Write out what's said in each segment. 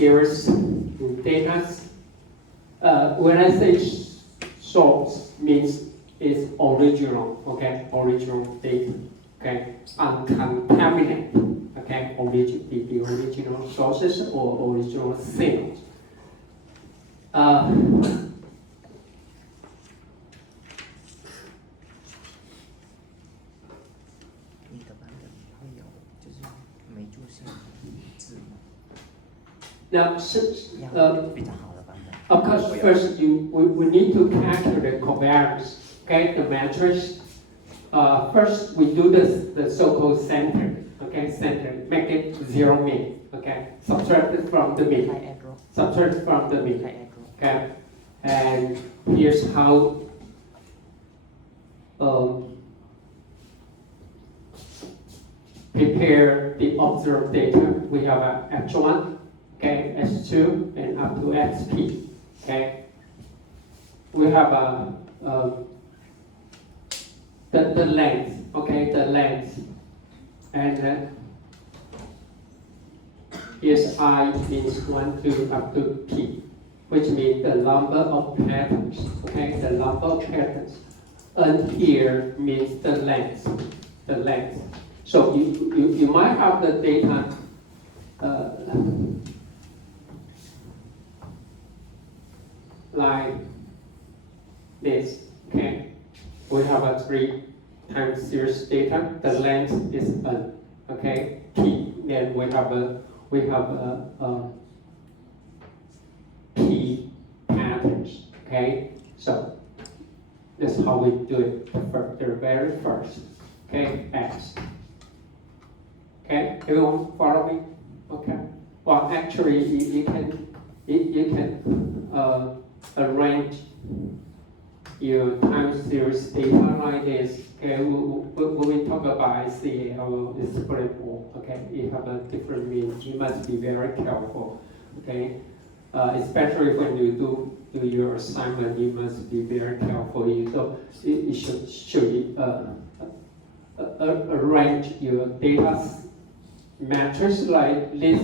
series data. When I say source, means it's original, okay, original data, okay, uncontaminated, okay, the original sources or original signals. 那是of course, first we need to calculate the covariance, okay, the matrix. First, we do the so-called center, okay, center, make it zero mean, okay, subtract it from the mean, subtract from the mean, okay, and here's how prepare the observed data. We have an H1, okay, S2, and up to XP, okay. We have the length, okay, the length, and here's I means 1, 2, up to P, which means the number of patterns, okay, the number of patterns. And here means the length, the length. So you might have the data like this, okay? We have a 3 time series data. The length is N, okay? P. Then we have a P patterns, okay? So that's how we do it. The very first, okay? X. Okay, everyone follow me? Okay. Well, actually, you can arrange your time series data like this. Okay, when we talk about ICA, it's split more. Okay, you have a different means. You must be very careful. Okay, especially when you do your assignment, you must be very careful. You should arrange your data matrix like this,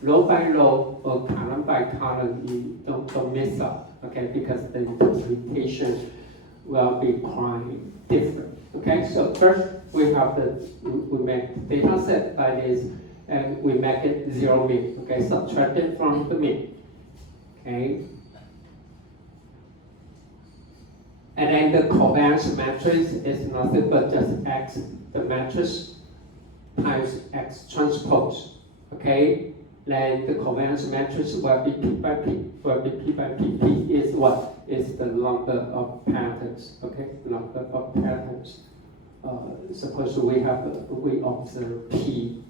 row by row or column by column. You don't mess up, okay? Because the interpretation will be quite different. Okay, so first we have we make the data set like this, and we make it zero mean. Okay, subtract it from the mean. Okay, and then the covariance matrix is nothing but just X, the matrix, times X transpose, okay? Then the covariance matrix will be P by P, will be P by P. P is what? Is the number of patterns, okay? Number of patterns. Suppose we observe P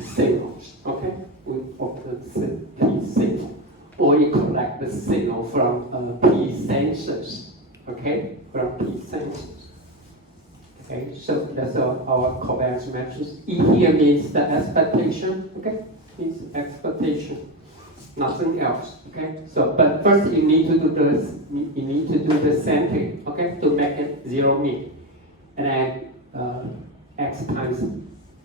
signals, okay? We observe P signal, or you collect the signal from P sensors, okay? From P sensors. Okay, so that's our covariance matrix. E here means the expectation, okay? Means expectation, nothing else, okay? So, but first you need to do this. You need to do the sampling, okay, to make it zero mean, and then X times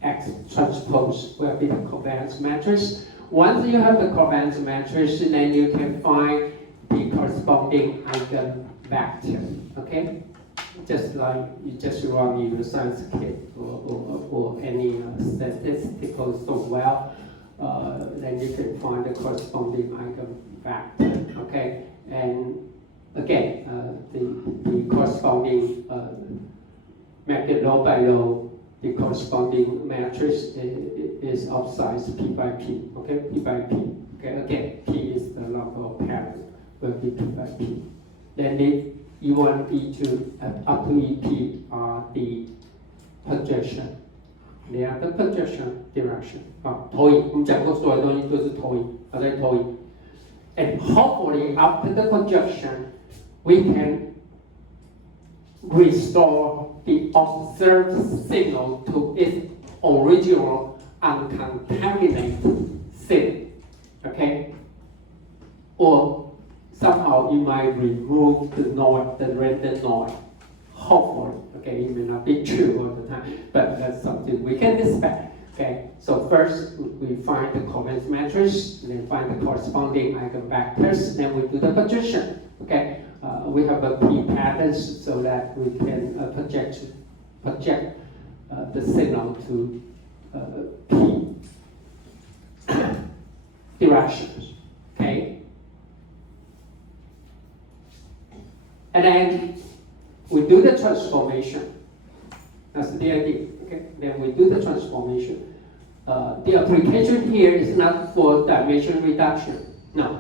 X transpose will be the covariance matrix. Once you have the covariance matrix, then you can find the corresponding eigenvector, okay? Just like you just run your science kit or any statistical software, then you can find the corresponding eigenvector, okay? And again, the corresponding, make it row by row, the corresponding matrix is of size P by P, okay? P by P, okay? Again, P is the number of patterns, will be P by P. Then the U1, E2, up to EP are the projection. They are the projection direction. 投影，我们讲过所有东西都是投影，在投影。And hopefully after the projection, we can restore the observed signal to its original uncontaminated signal. Okay? Or somehow you might remove the noise, the random noise. Hopefully, okay, it may not be true all the time, but that's something we can expect. Okay, so first we find the covariance matrix. matrix, and then find the corresponding eigenvectors, then we do the projection. Okay, we have a P patterns so that we can project the signal to P directions. Okay, and then we do the transformation. That's the idea. Okay, then we do the transformation. The application here is not for dimension reduction. No,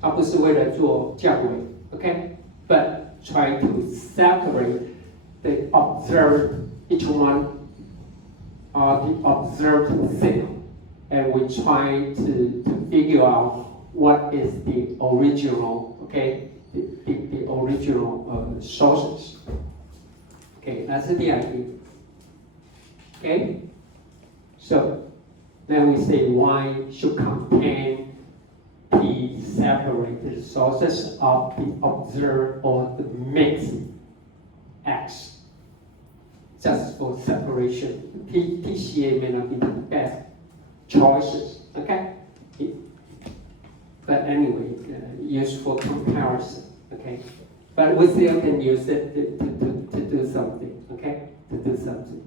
它不是为了做降维。Okay, but try to separate the observed each one the observed signal, and we try to figure out what is the original. Okay, the original sources. Okay, that's the idea. Okay, so then we say Y should contain P separated sources of the observed or the mixed X, just for separation. PCA may not be the best choices. Okay, but anyway, useful comparison. Okay, but we still can use it to do something. Okay, to do something.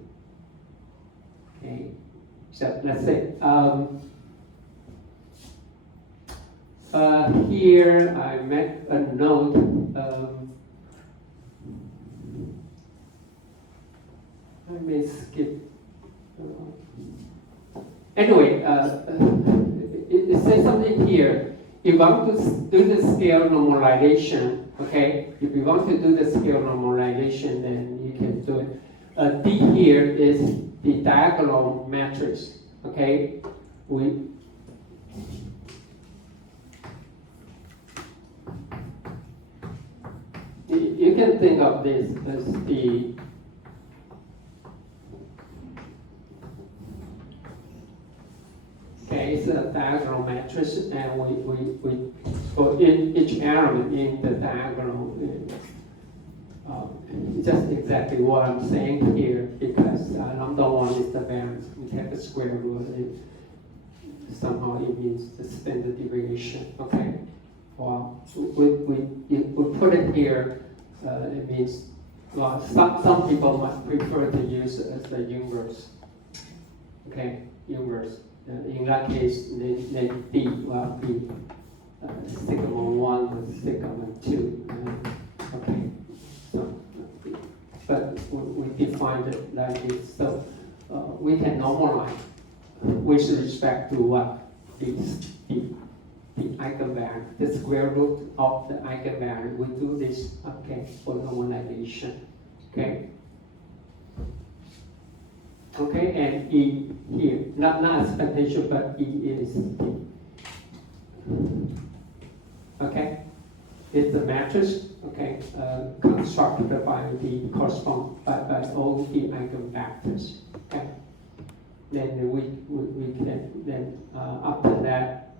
Okay, so let's say here I make a note. Let me skip. Anyway, it says something here. If you want to do the scale normalization, okay, if you want to do the scale normalization, then you can do it. D here is the diagonal matrix, okay? You can think of this as the it's a diagonal matrix, and we for each element in the diagonal. Just exactly what I'm saying here, because number one is the variance. We take the square root. Somehow it means the standard deviation. Okay. Well, we put it here. It means some people might prefer to use it as the inverse. Okay, inverse. In that case, then D will be sigma 1 with sigma 2. Okay, so, but we defined it like this. So we can normalize with respect to what the eigenvalue, the square root of the eigenvalue. We do this, okay, for normalization. Okay. Okay, and E here, not expectation, but E is D. Okay, it's the matrix. Okay, constructed by the correspond by all the eigenvectors. Okay, then we can then after that,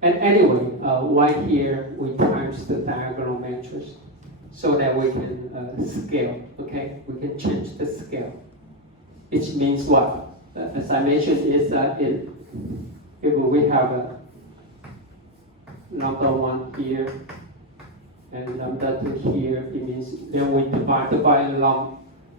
and anyway, Y here we times the diagonal matrix so that we can scale. Okay, we can change the scale. Which means what? As I mentioned, is that if we have a number 1 here and number 2 here, it means then we divide by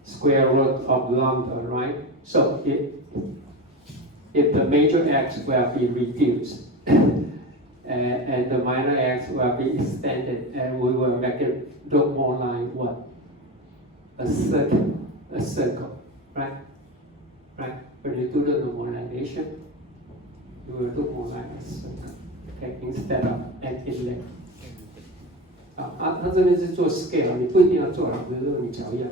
square root of lambda, right? So if the major X will be reduced and the minor X will be extended, and we will make it look more like what? A circle, right? Right? When you do the normalization, you will look more like a circle, okay, instead of an inlet. 它这边是做 scale， 你不一定要做好，比如说你脚一样，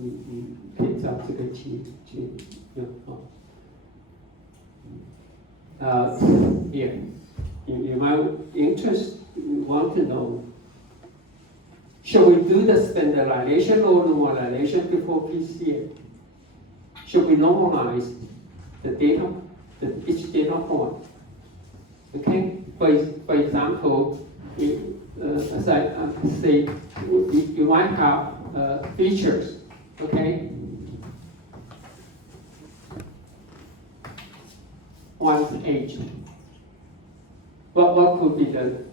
你可以照这个去用here, you might you want to know, should we do the standardization or normalization before PCA? Should we normalize the data, each data point? Okay, for example, as I say, you might have features, okay? one's age. What could be the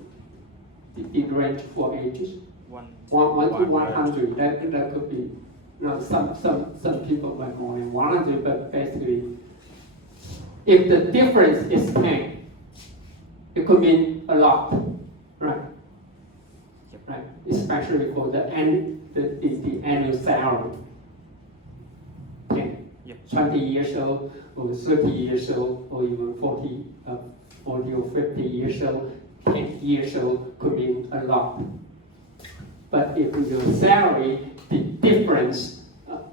range for ages? 1 to 100. That could be. Some people might more than 100, but basically, if the difference is 10, it could mean a lot, right? Right, especially for the annual salary. 10, 20 years old, or 30 years old, or even 40 or 50 years old, 10 years old could mean a lot. But if your salary, the difference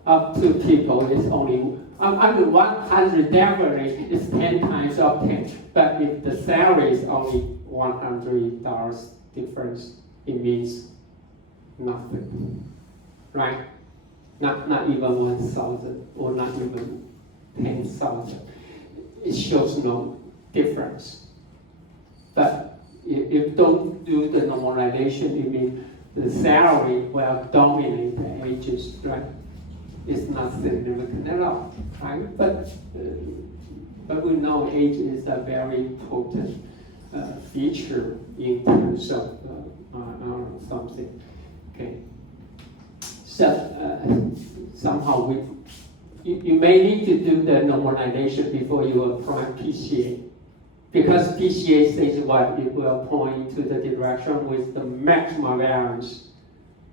up to people is only, under 100 definitely is 10 times of 10. But if the salary is only $100 difference, it means nothing, right? Not even 1,000 or not even 10,000. It shows no difference. But if don't do the normalization, it means the salary will dominate the ages, right? It's not significant at all, right? But we know age is a very important feature in terms of something. Okay. So somehow you may need to do the normalization before you apply PCA. Because PCA says what it will point to the direction with the maximum variance.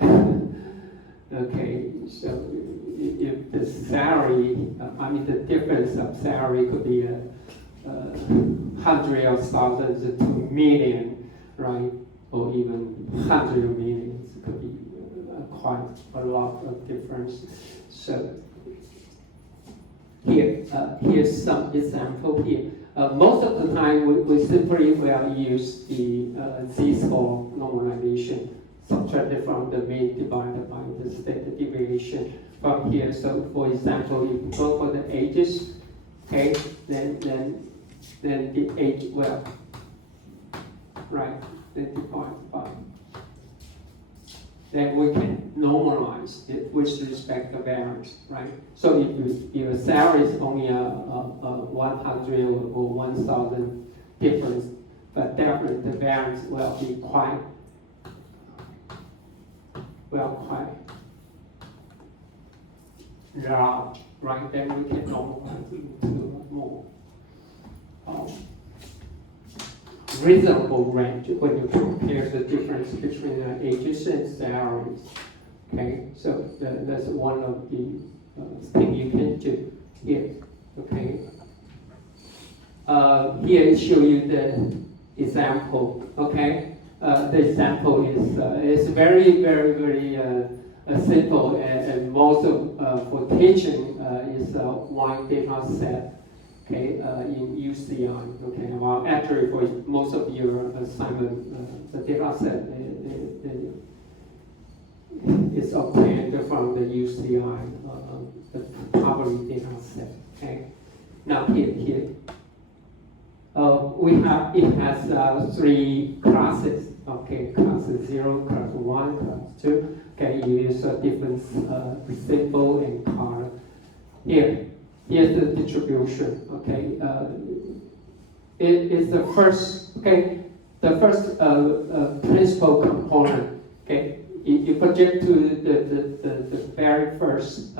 Okay, so if the salary, the difference of salary could be hundreds of thousands to million, right? Or even hundreds of millions. It could be quite a lot of difference. So here's some example here. Most of the time, we simply will use the Z-score normalization, subtracted from the mean divided by the standard deviation from here. So, for example, if you go for the ages, okay, then the age will, right, then divided by. Then we can normalize it with respect to variance, right? So if your salary is only a 100 or 1,000 difference, but definitely the variance will be quite large, right? Then we can normalize it to a more reasonable range when you compare the difference between ages and salaries. Okay, so that's one of the things you can do here. Okay, here it shows you the example. Okay, the example is very simple, and most of for teaching is one data set. Okay, in UCI. Okay, well, actually for most of your assignment, the data set is obtained from the UCI, the Poverty data set. Okay, now here it has 3 classes. Okay, class 0, class 1, class 2. Okay, you use a different symbol and color. Here's the distribution. Okay, it is the first. Okay, the first principal component. Okay, you project to the very first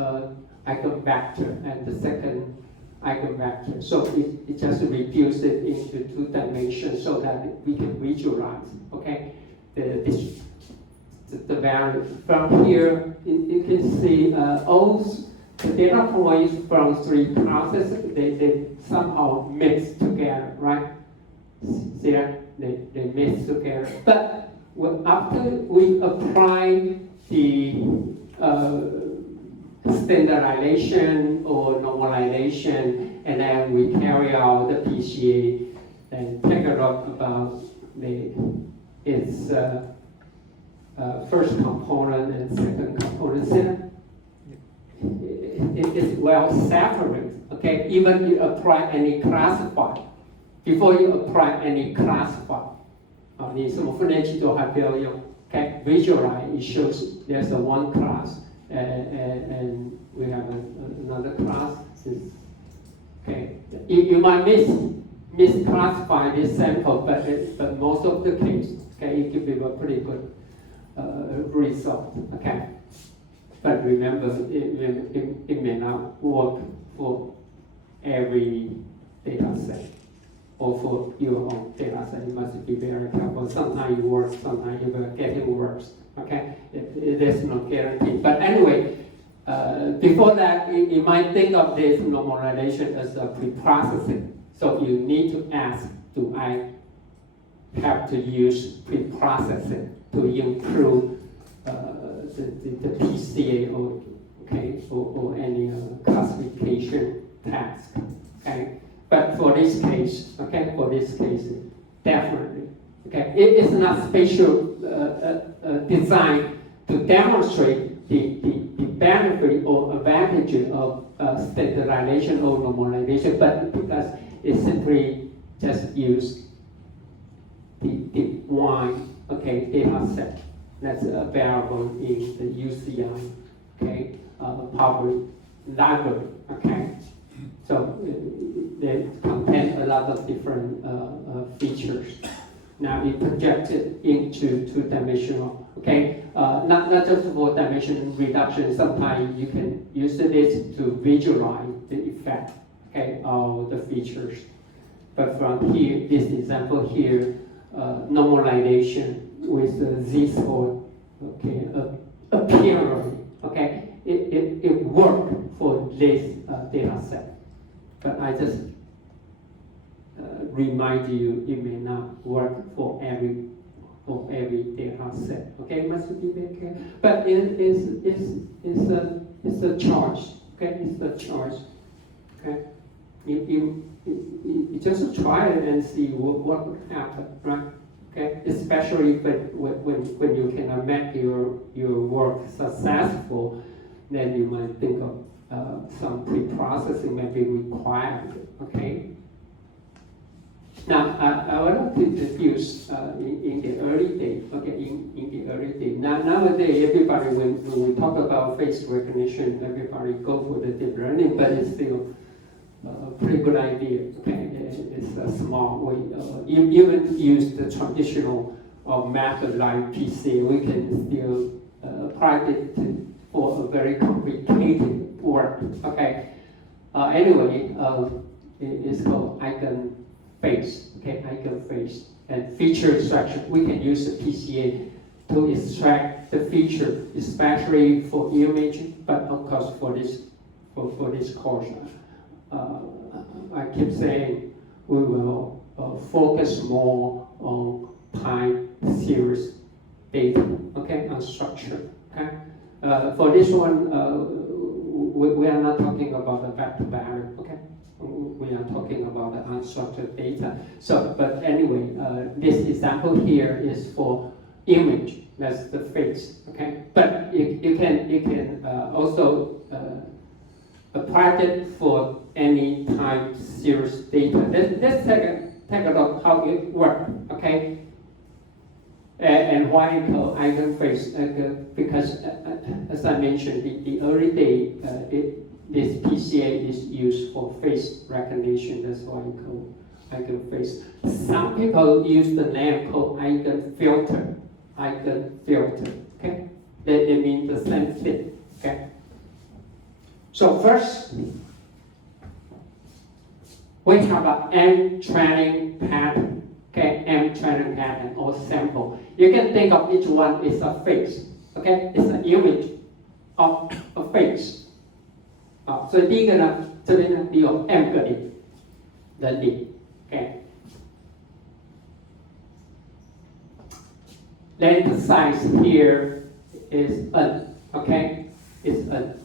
eigenvector and the second eigenvector. So it just reduces it into 2 dimensions so that we can visualize. Okay, the value from here. You can see all. The data points from 3 classes, they somehow mix together, right? See that? They mix together. But after we apply the standardization or normalization, and then we carry out the PCA and take a look about its first component and second component. It is well separated, okay? Even you apply any classifier, before you apply any classifier, 你什么分类器都还不要用, okay? Visualize, it shows there's a one class, and we have another class. Okay, you might miss misclassify this sample, but most of the case, okay, it gives you a pretty good result, okay. But remember, it may not work for every data set or for your own data set. You must be very careful. Sometimes it works, sometimes it will get worse, okay. There's no guarantee. But anyway, before that, you might think of this normalization as a pre-processing. So you need to ask, do I have to use pre-processing to improve the PCA or any classification task? Okay, but for this case, definitely. Okay, it is not special designed to demonstrate the benefit or advantage of standardization or normalization, but because it simply just use the one data set that's available in the UCI public library. Okay, so they contain a lot of different features. Now we project it into two-dimensional. Okay, not just for dimension reduction. Sometimes you can use this to visualize the effect, of the features. But from here, this example here, normalization with z-score, appearance, it worked for this data set. But I just remind you, it may not work for every data set. Okay, must be very careful. But it's a charge. Okay, it's a charge. Okay, you just try it and see what would happen, right? Okay, especially when you can make your work successful, then you might think of some pre-processing may be required. Okay. Now, I want to introduce in the early days, in the early days. Nowadays, everybody, when we talk about face recognition, everybody go for the deep learning, but it's still a pretty good idea, okay? It's a smart way. Even use the traditional method like PCA, we can still apply it for a very complicated work, okay? Anyway, it's called eigen face, eigen face, and feature extraction. We can use the PCA to extract the feature, especially for image, but of course for this course. I keep saying we will focus more on time series data, on structure. For this one, we are not talking about the back-to-back, we are talking about the unstructured data. So, but anyway, this example here is for image, that's the face, But you can also apply it for any time series data. Let's take a look how it works, And why I call eigenface, because as I mentioned, the early day, this PCA is used for face recognition. That's why I call eigenface. Some people use the name called eigenfilter. They mean the same thing. So first, we have an M training pattern. M training pattern or sample. You can think of each one is a face. It's an image of a face. 所以第一个呢，这边呢你有 M 个零的零 Then the size here is n, It's n.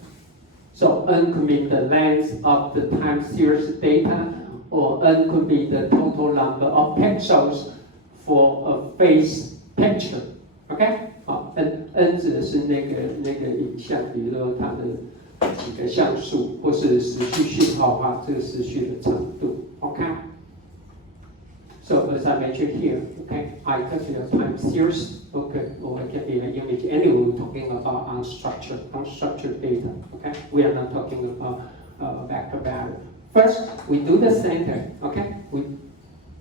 So n could be the length of the time series data, or n could be the total number of pixels for a face picture, n 指的是那个影像，比如说它的几个像素，或是时序讯号化这个时序的长度So as I mentioned here, I consider time series, or it can be an image. Anyway, we're talking about unstructured data, We are not talking about back-to-back. First, we do the center, We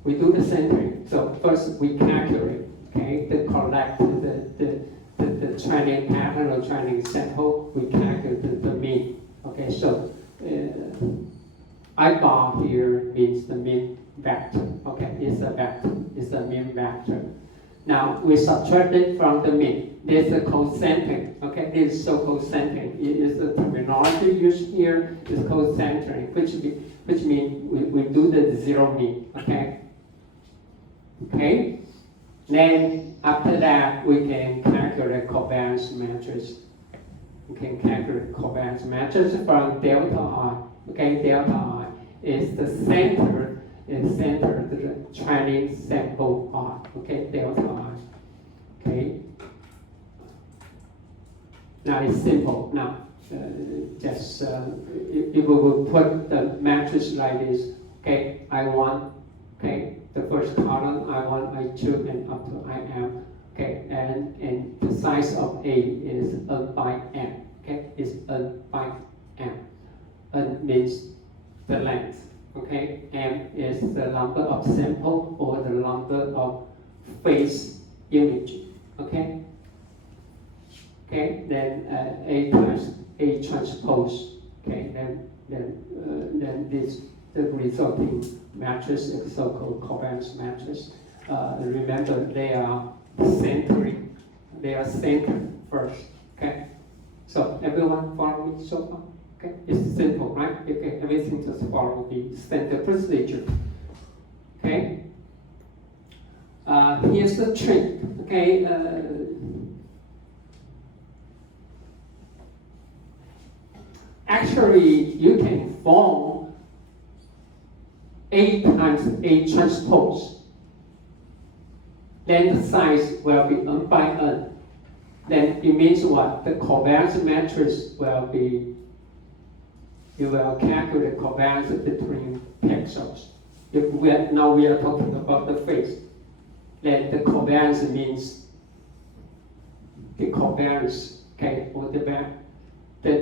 we do the same thing. So first we calculate, okay, to collect the training pattern or training sample, we calculate the mean. Okay, so I bar here means the mean vector. Okay, it's a vector, it's a mean vector. Now we subtract it from the mean. There's a co-centering. Okay, this is so-called centering. It is the terminology used here is called centering, which means we do the zero mean. Okay. Okay. Then after that we can calculate covariance matrix. We can calculate covariance matrix from delta I. Okay, delta I is the center. Is center the training sample I. Okay, delta I. Okay. Now it's simple. Now, just if we will put the matrix like this, okay, I1, okay, the first column, I1, I2, and up to IM, okay, and the size of A is N by M, okay, is N by M. N means the length, okay, M is the number of sample or the number of phase image, okay. Okay, then A times A transpose. Okay, then this the resulting matrix is so-called covariance matrix. Remember, they are centering. They are centered first. Okay, so everyone follow me so far. Okay, it's simple, right? Okay, everything just follow the standard procedure. Okay. Here's the trick. Okay. Actually, you can form A times A transpose. Then the size will be N by N. Then it means what? The covariance matrix will be, you will calculate covariance between pixels. Now we are talking about the phase. Then the covariance means the covariance, okay, or the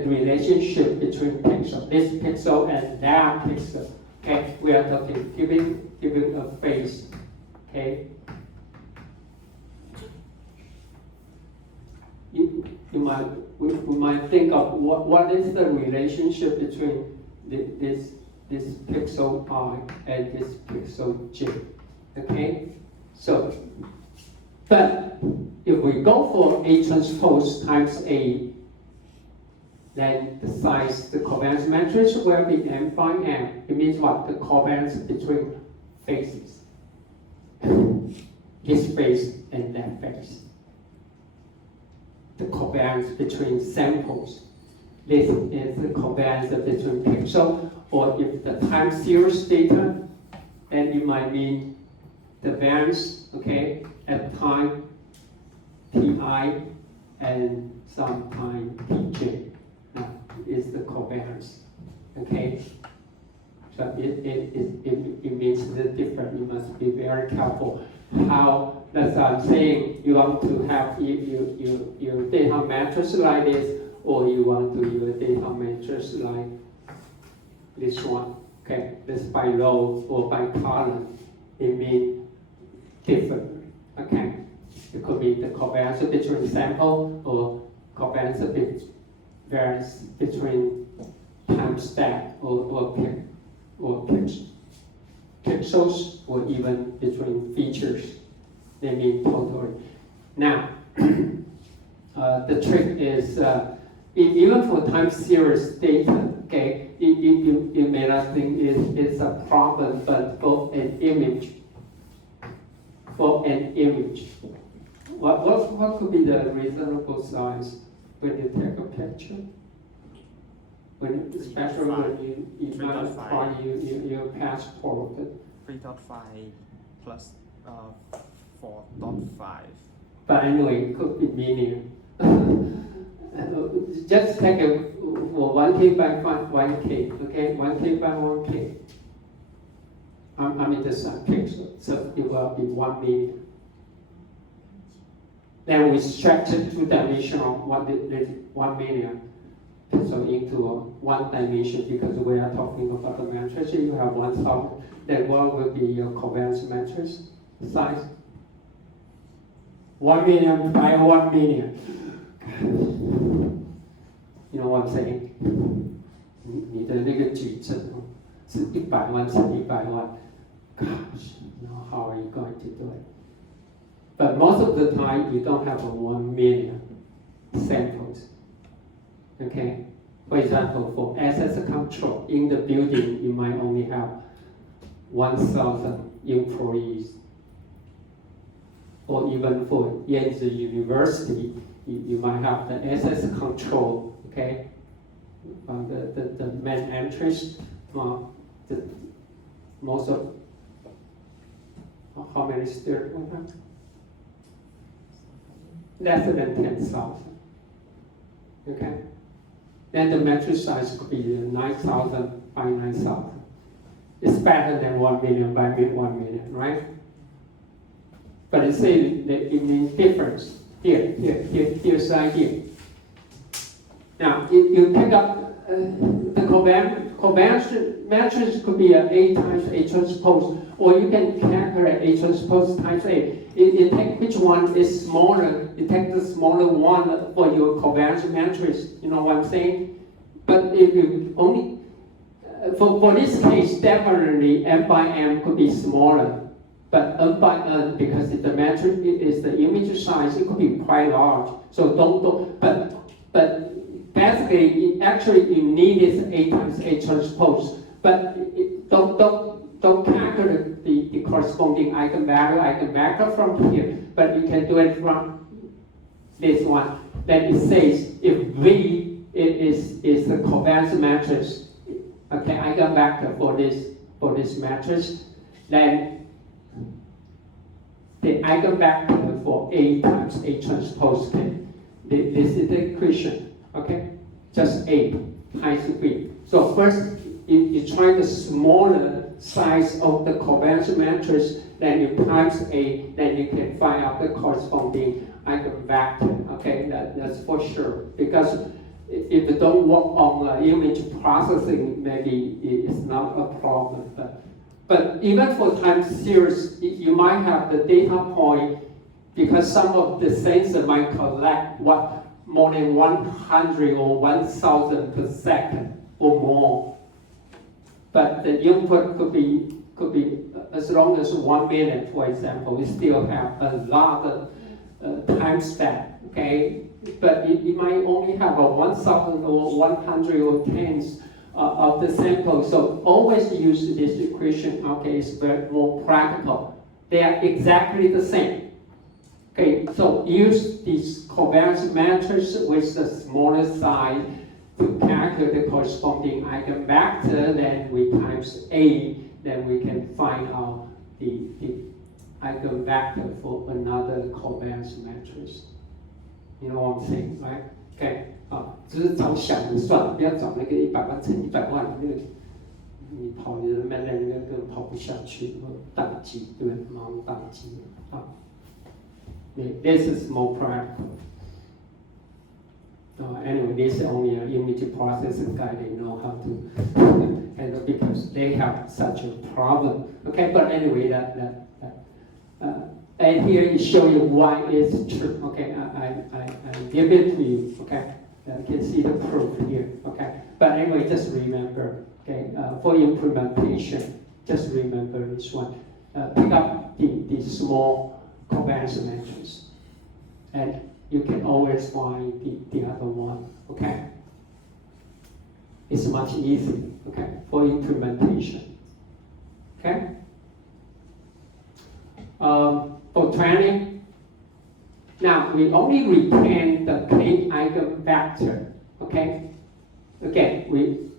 relationship between pixel, this pixel and that pixel. Okay, we are talking giving a phase. Okay, we might think of what is the relationship between this pixel I and this pixel J. Okay, so but if we go for A transpose times A, then the size, the covariance matrix will be M by M. It means what? The covariance between phases. This phase and that phase. The covariance between samples. This is the covariance between pixel, or if the time series data, then it might mean the variance, okay, at time Ti and some time Tj. Is the covariance, okay? So it means the different. You must be very careful. How, that's what I'm saying, you want to have your data matrix like this, or you want to use a data matrix like this one, okay? This by row or by column, it means different, okay? It could be the covariance between sample or covariance variance between time step or pixels, or even between features. They mean totally. Now, the trick is even for time series data, okay, you may not think it's a problem, but for an image, what could be the reasonable size when you take a picture? Especially when you modify your passport. 3.5 plus 4.5. But anyway, it could be medium. Just take a for 1K by 1K, okay? 1K by 1K. I mean the same picture, so it will be 1 million. Then we stretch it two-dimensional 1 million pixel into one dimension, because we are talking about the matrix. You have 1,000 then what would be your covariance matrix size? 1 million by 1 million. You know what I'm saying? 你的那个矩阵是100万乘100万。Gosh, now how are you going to do it? But most of the time, you don't have 1 million samples. Okay? For example, for access control in the building, you might only have 1,000 employees. Or even for YuanZe University, you might have the access control, okay? The main entrance, most of, how many students we have? Less than 10,000, okay? Then the matrix size could be 9,000 by 9,000. It's better than 1 million by 1 million, right? But you see the difference here side here. Now, if you pick up the covariance matrix could be A times A transpose, or you can calculate A transpose times A. You take which one is smaller, you take the smaller one for your covariance matrix, you know what I'm saying? But if you only, for this case, definitely M by M could be smaller. But N by N, because the matrix is the image size, it could be quite large. So don't but basically, actually you need is A times A transpose. But don't calculate the corresponding eigenvector from here. But you can do it from this one. Then it says if V is the covariance matrix, okay, eigenvector for this matrix, then the eigenvector for A times A transpose K. This is the equation, okay? Just A times B. So first, you try the smaller size of the covariance matrix, then you times A, then you can find out the corresponding eigenvector, okay? That's for sure. Because if you don't work on image processing, maybe it's not a problem. But even for time series, you might have the data point because some of the sensor might collect more than 100 or 1,000 per second or more. But the input could be as long as 1 minute, for example. We still have a lot of time step, okay? But you might only have a 1,000 or 100 or tens of the sample. So always use this equation, okay, it's very more practical. They are exactly the same. Okay, so use this covariance matrix with the smaller size to calculate the corresponding eigenvector, then we times A, then we can find out the eigenvector for another covariance matrix. You know what I'm saying, right? Okay. 只是找小的算，不要找那个100万乘100万，那个你跑你的 mainland 那个根本跑不下去，宕机，对不对？马上宕机啊。This is more practical. Anyway, this is only an image processing guy. They know how to handle because they have such a problem. Okay, but anyway, and here it show you why it's true. Okay, I give it to you. Okay. You can see the proof here, okay? But anyway, just remember, okay, for implementation, just remember this one. Pick up the small covariance matrix, and you can always find the other one, okay? It's much easier, okay, for implementation, okay? For training, now, we only retain the K eigenvector, okay? Again, we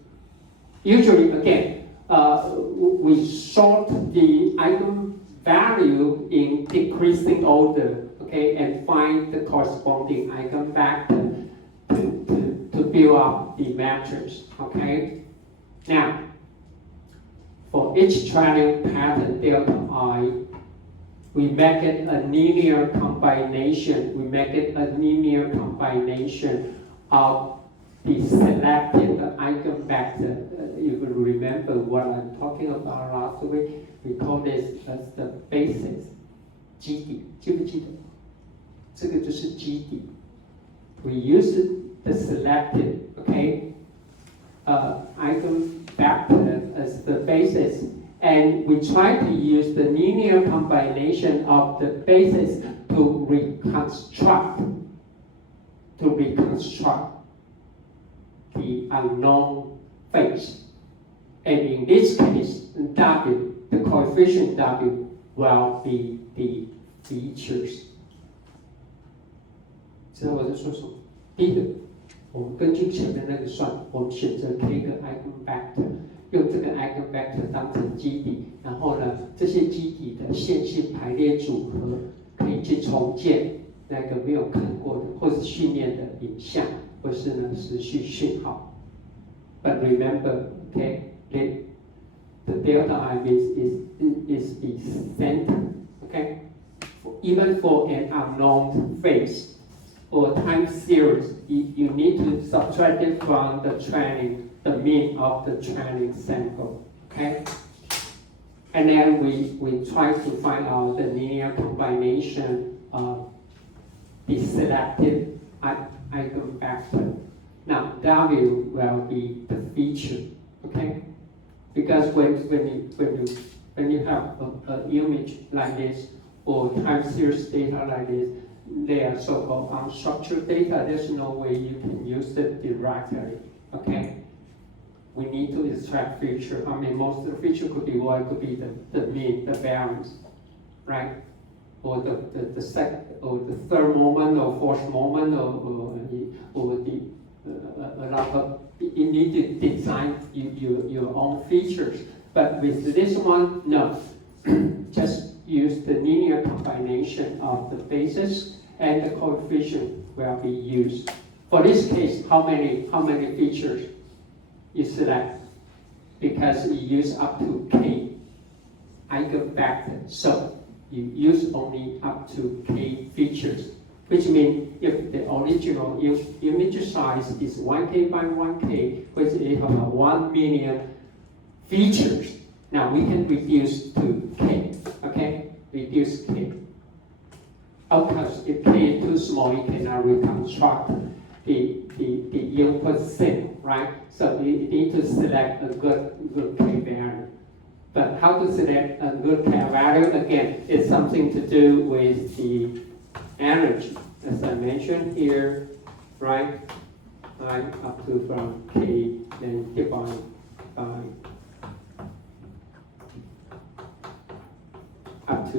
usually, we sort the eigenvalue in decreasing order, okay, and find the corresponding eigenvector to build up the matrix, okay? Now, for each training pattern delta I, we make it a linear combination. We make it a linear combination of the selected eigenvector. You will remember what I'm talking about last week. We call this as the basis 基底，记不记得？这个就是基底。We use the selected, okay, eigenvector as the basis, and we try to use the linear combination of the basis to reconstruct the unknown phase. And in this case, W, the coefficient W, will be the features. 知道我在说什么？第一个，我们根据前面那个算，我们选择 K 个 eigenvector， 用这个 eigenvector 当成基底，然后呢，这些基底的线性排列组合可以去重建那个没有看过的或是训练的影像，或是呢时序讯号。But remember, okay, the delta I is the center, okay? Even for an unknown phase or time series, you need to subtract it from the mean of the training sample, okay? And then we try to find out the linear combination of the selected eigenvector. Now, W will be the feature, okay? Because when you have an image like this or time series data like this, they are so-called unstructured data. There's no way you can use it directly, okay? We need to extract feature. I mean, most of the feature could be what? Could be the mean, the variance, right? Or the third moment or fourth moment or the a lot of you need to design your own features. But with this one, no. Just use the linear combination of the basis and the coefficient will be used. For this case, how many features you select? Because you use up to K eigenvector. So you use only up to K features, which means if the original image size is 1K by 1K, which is 1 million features, now we can reduce to K, okay? Reduce K. Of course, if K is too small, you cannot reconstruct the input signal, right? So you need to select a good K value. But how to select a good K value? Again, it's something to do with the energy, as I mentioned here, right? Up to from K, then divided by up to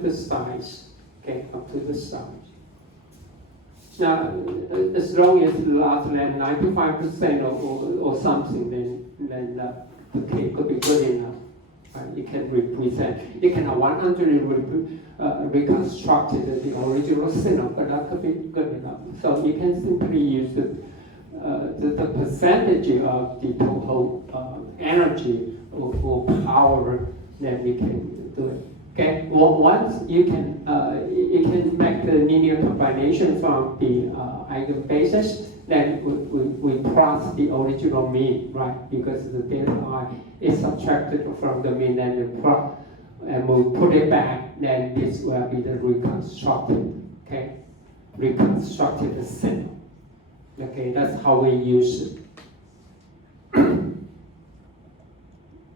the size, okay, up to the size. Now, as long as it lasts than 95% or something, then the K could be good enough. Right? You can represent. You cannot 100% reconstruct the original signal, but that could be good enough. So you can simply use the percentage of the total energy or power that we can do it. Okay. Well, once you can make the linear combination from the eigenbasis, then we plot the original mean, right? Because the delta I is subtracted from the mean, and we plot, and we put it back. Then this will be the reconstructed, okay? Reconstructed signal. Okay, that's how we use it.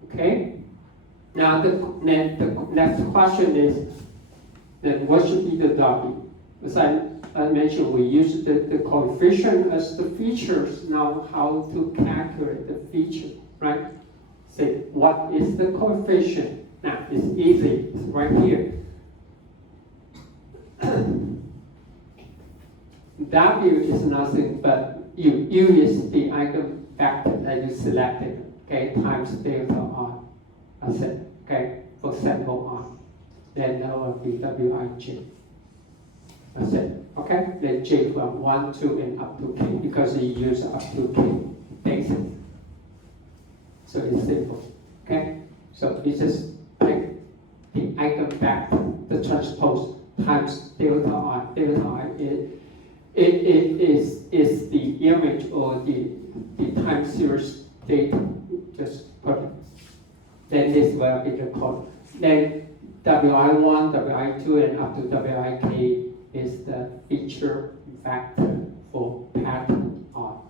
Okay. Now the next question is, then what should be the W? As I mentioned, we use the coefficient as the features. Now how to calculate the feature, right? Say, what is the coefficient? Now it's easy, it's right here. W is nothing but U. U is the eigenvector that you selected, okay, times delta R. That's it, okay, for sample R. Then that will be Wij. That's it, okay? Then J from 1, 2, and up to K, because you use up to K basis. So it's simple, okay? So you just take the eigenvector, the transpose, times delta I. Delta I it is the image or the time series data. Just put it. Then this will be the code. Then WI1, WI2, and up to WIK is the feature vector for pattern R.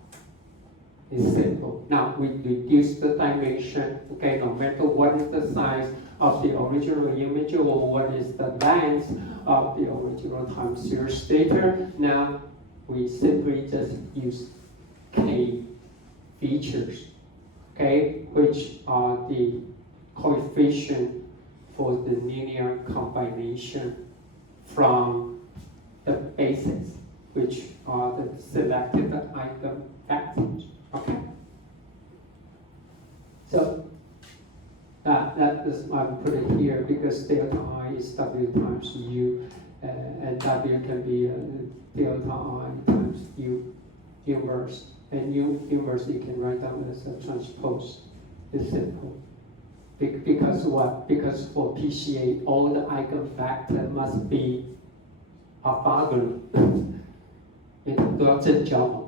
It's simple. Now we reduce the dimension. Okay, no matter what is the size of the original image or what is the length of the original time series data, now we simply just use K features, okay, which are the coefficient for the linear combination from the bases, which are the selected eigenvectors. Okay. So that is why I put it here, because delta I is W times U, and W can be delta I times U inverse. And U inverse you can write down as a transpose. It's simple. Because what? Because for PCA, all the eigenvector must be orthogonal. 因为它们都要正交嘛。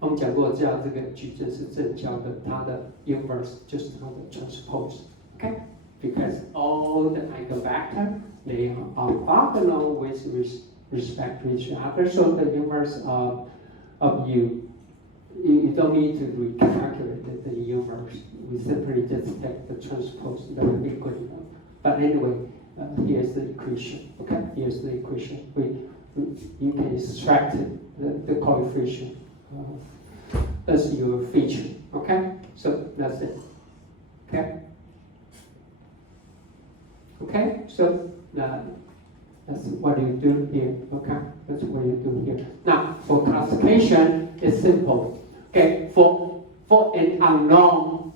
我们讲过，这样这个矩阵是正交的，它的 inverse 就是它的 transpose. Okay? Because all the eigenvector they are orthogonal with respect to each other. So the inverse of U, you don't need to recalculate the inverse. We simply just take the transpose. That will be good enough. But anyway, here's the equation. Okay? Here's the equation. You can extract the coefficient as your feature. Okay? So that's it. Okay? Okay? So that's what you do here. Okay? That's what you do here. Now, for classification, it's simple. Okay? For an unknown,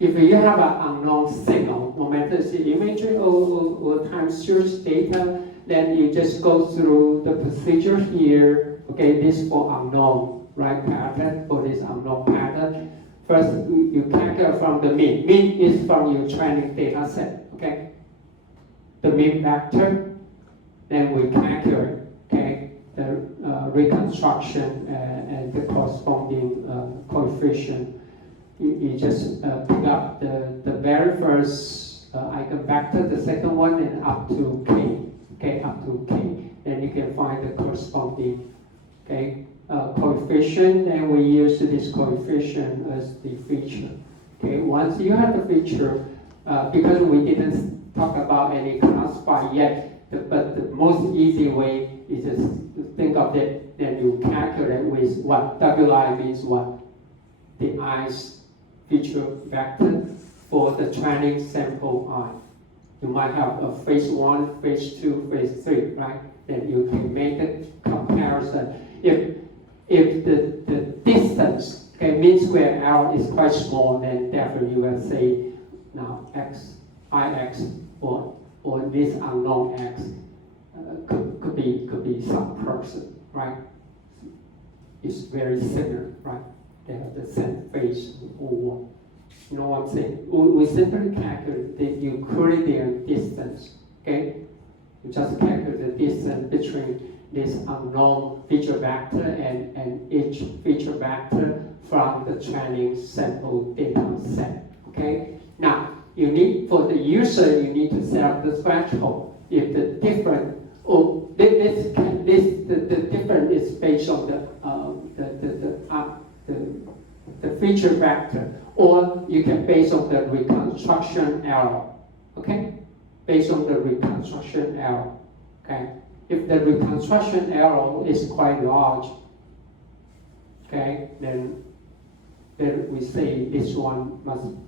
if you have an unknown signal, no matter it's the imagery or time series data, then you just go through the procedure here. Okay, this for unknown, right, pattern, for this unknown pattern. First, you calculate from the mean. Mean is from your training data set, okay? The mean vector, then we calculate, okay, the reconstruction and the corresponding coefficient. You just pick up the very first eigenvector, the second one, and up to k. Okay, up to k. Then you can find the corresponding coefficient, and we use this coefficient as the feature. Okay, once you have the feature, because we didn't talk about any classify yet, but the most easy way is just to think of it, then you calculate with what? Wi means what? The i's feature vector for the training sample I. You might have a phase 1, phase 2, phase 3, right? Then you can make a comparison. If the distance, okay, mean square error is quite small, then therefore you will say now ix or this unknown x could be some person, right? It's very similar, right? They have the same phase or one. You know what I'm saying? We simply calculate the Euclidean distance, okay? You just calculate the distance between this unknown feature vector and each feature vector from the training sample data set, okay? Now, you need, for the user, you need to set up the threshold. If the different, the different is based on the feature vector, or you can base on the reconstruction error, okay? Based on the reconstruction error, okay? If the reconstruction error is quite large, okay, then we say this one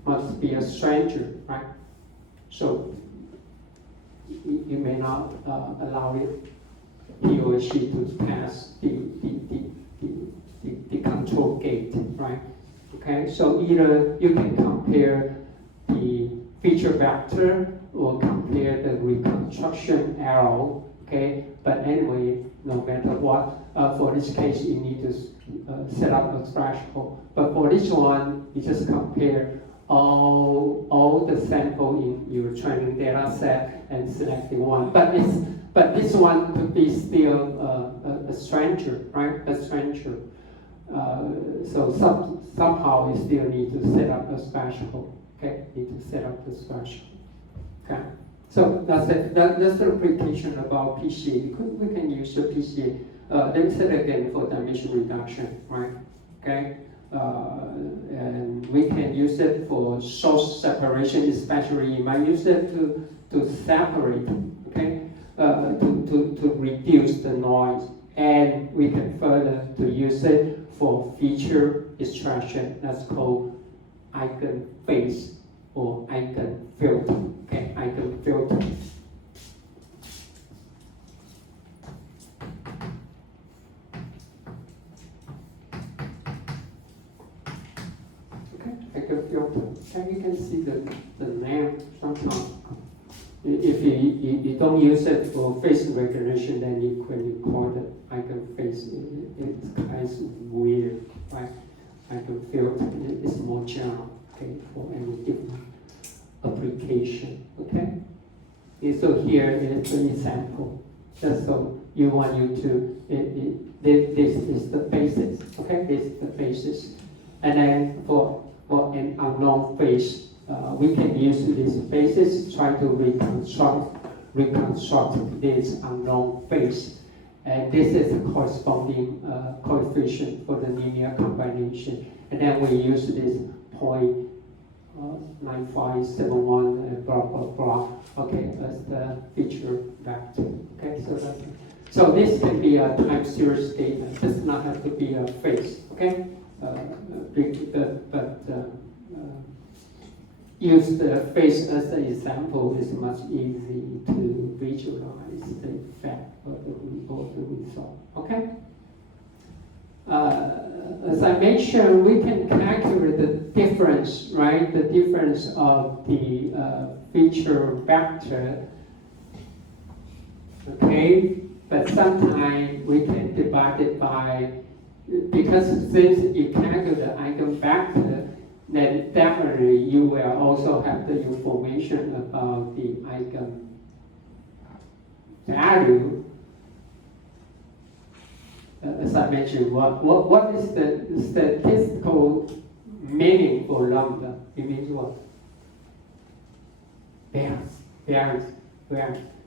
must be a stranger, right? So you may not allow he or she to pass the control gate, right? Okay, so either you can compare the feature vector or compare the reconstruction arrow, okay? But anyway, no matter what, for this case, you need to set up a threshold. But for this one, you just compare all the sample in your training data set and select the one. But this one could be still a stranger, right? A stranger. So somehow you still need to set up a threshold. Okay, need to set up the threshold. Okay, so that's it. That's the application about PCA. We can use the PCA. Let me say it again for dimension reduction, right? Okay, and we can use it for source separation, especially you might use it to separate, okay, to reduce the noise, and we can further to use it for feature extraction. That's called eigenphase or eigenfilter. Okay, eigenfilter. Okay, eigenfilter. Okay, you can see the name sometimes. If you don't use it for face recognition, then when you call it eigenphase, it's kind of weird, right? Eigenfilter is more general, okay, for any different application, okay? And so here is an example. Just so you want you to, this is the basis, okay? This is the basis. And then for an unknown phase, we can use this basis, try to reconstruct this unknown phase. And this is the corresponding coefficient for the linear combination. And then we use this 0.9571 and blah, blah, blah, okay, as the feature vector. Okay, so this can be a time series data. It does not have to be a phase, okay? Use the phase as an example is much easy to visualize the effect or the result. Okay. As I mentioned, we can calculate the difference, right? The difference of the feature vector. Okay, but sometimes we can divide it by, because since you calculate the eigenvector, then definitely you will also have the information about the eigenvalue. As I mentioned, what is the statistical meaning for lambda? It means what? Variance.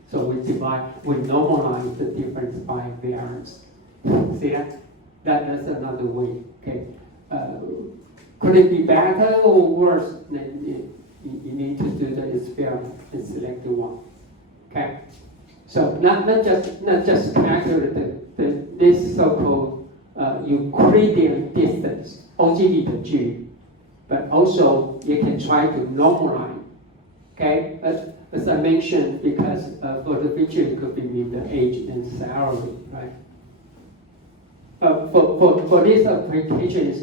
So we normalize the difference by variance. See that? That's another way. Okay. Could it be better or worse? Then you need to do the experiment and select the one. Okay. So not just calculate this so-called Euclidean distance, 欧几里的距离, but also you can try to normalize. Okay. As I mentioned, because for the feature it could be with the age and salary, right? For this application,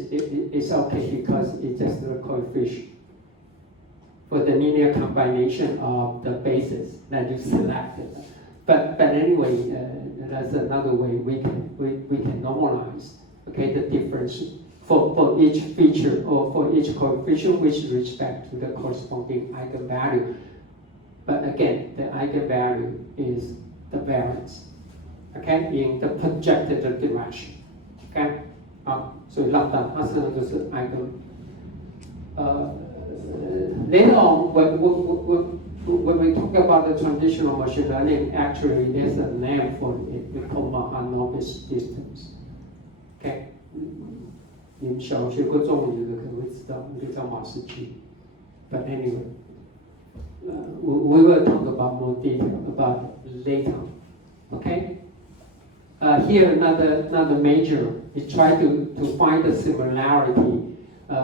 it's okay because it's just a coefficient. For the linear combination of the bases that you selected. But anyway, that's another way we can normalize, okay, the difference for each feature or for each coefficient with respect to the corresponding eigenvalue. But again, the eigenvalue is the variance, okay, in the projected direction. Okay, 所以lambda 它实际上就是 later on when we talk about the traditional machine learning, actually there's a name for it. We call Mahalanobis distance. Okay, 你们小学过中文的可能会知道，那个叫马氏距。But anyway, we will talk about more detail about later. Okay. Here another measure is try to find the similarity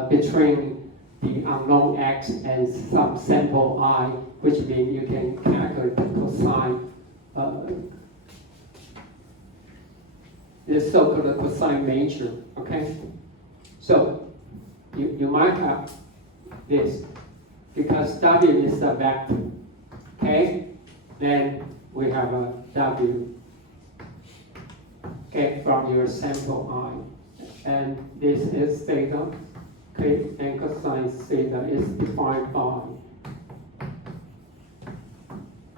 between the unknown x and some sample I, which means you can calculate the cosine, this so-called cosine measure. Okay, so you might have this because W is a vector. Okay, then we have a W. Okay, from your sample I, and this is theta. Okay, and cosine theta is defined by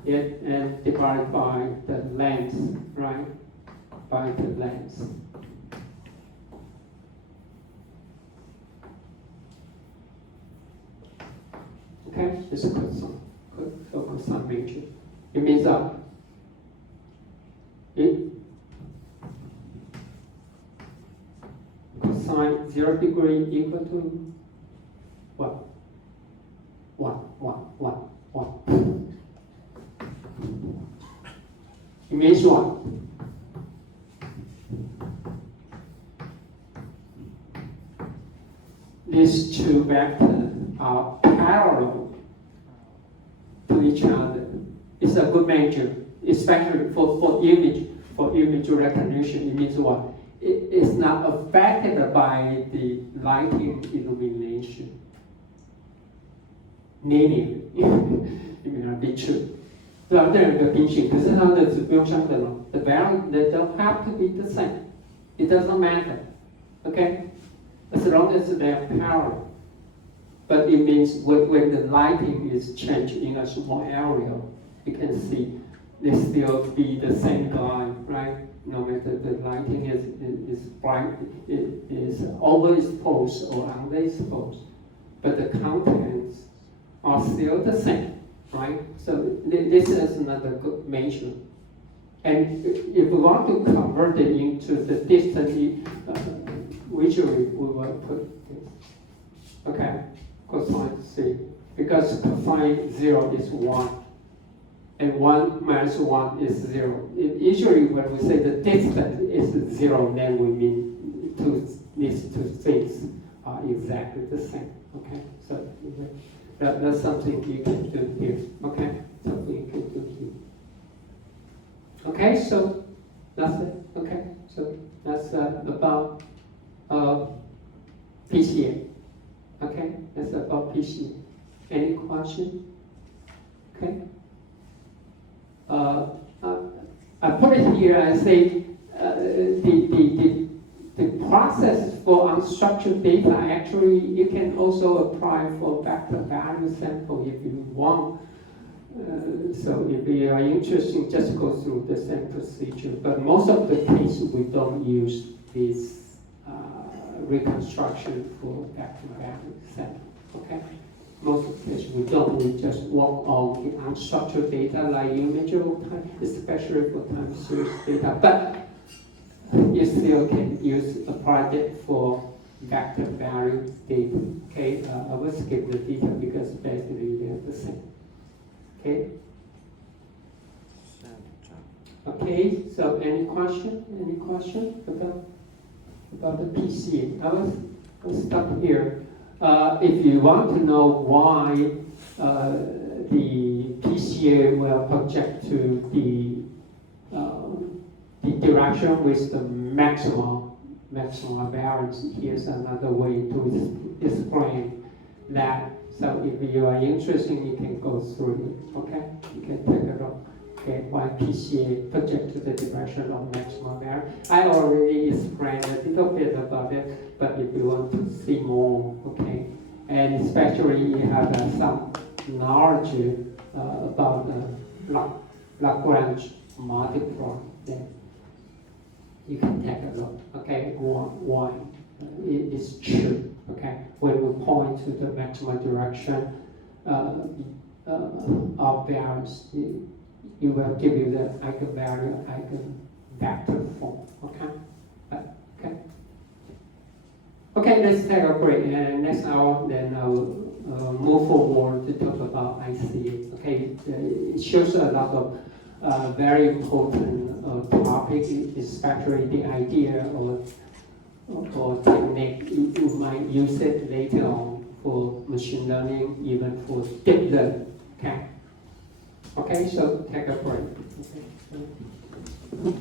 it and divided by the length, right? by the length. Okay, it's a cosine, cosine major. It means that cosine 0 degree equal to what? 1. It means what? These two vectors are parallel to each other. It's a good measure, especially for image recognition. It means what? It's not affected by the lighting illumination. Linear, it may not be true. 对啊，这两个平行，可是它的指标相等哦。The value they don't have to be the same. It doesn't matter. Okay, as long as they are parallel. But it means when the lighting is changed in a small area, you can see they still be the same line, right? No matter the lighting is bright, it is overexposed or underexposed, but the contents are still the same, right? So this is another good measure. And if we want to convert it into the distance, visually we will put this. Okay, cosine C, because cosine 0 is 1. And 1 minus 1 is 0. Usually when we say the distance is 0, then we mean these two things are exactly the same. Okay, so that's something you can do here. Okay, something you can do here. Okay, so that's it. Okay, so that's about PCA. Okay, that's about PCA. Any question? Okay. I put it here. I say the process for unstructured data actually you can also apply for vector value sample if you want. So if you are interested, just go through the same procedure. But most of the cases we don't use this reconstruction for vector value sample. Okay. Most of the cases we don't. We just work on the unstructured data like imageable time, especially for time series data. But you still can apply it for vector value data. Okay, I will skip the detail because basically they're the same. Okay. Okay. So any question? Any question about the PCA? I'll stop here. If you want to know why the PCA will project to the direction with the maximum variance, here's another way to explain that. So if you are interested, you can go through it. Okay, you can take a look. Okay, why PCA project to the direction of maximum variance. I already explained a little bit about it, but if you want to see more, okay, and especially you have some knowledge about the Lagrange multiplier, then you can take a look. Okay, why it is true. Okay, when we point to the maximum direction of variance, it will give you the eigenvalue, eigenvector form. Okay. Okay. Okay. Let's take a break, and next hour, then I'll move forward to talk about ICA. Okay. It shows a lot of very important topics, especially the idea or technique. You might use it later on for machine learning, even for deep learning. Okay. Okay, so take a break. Okay.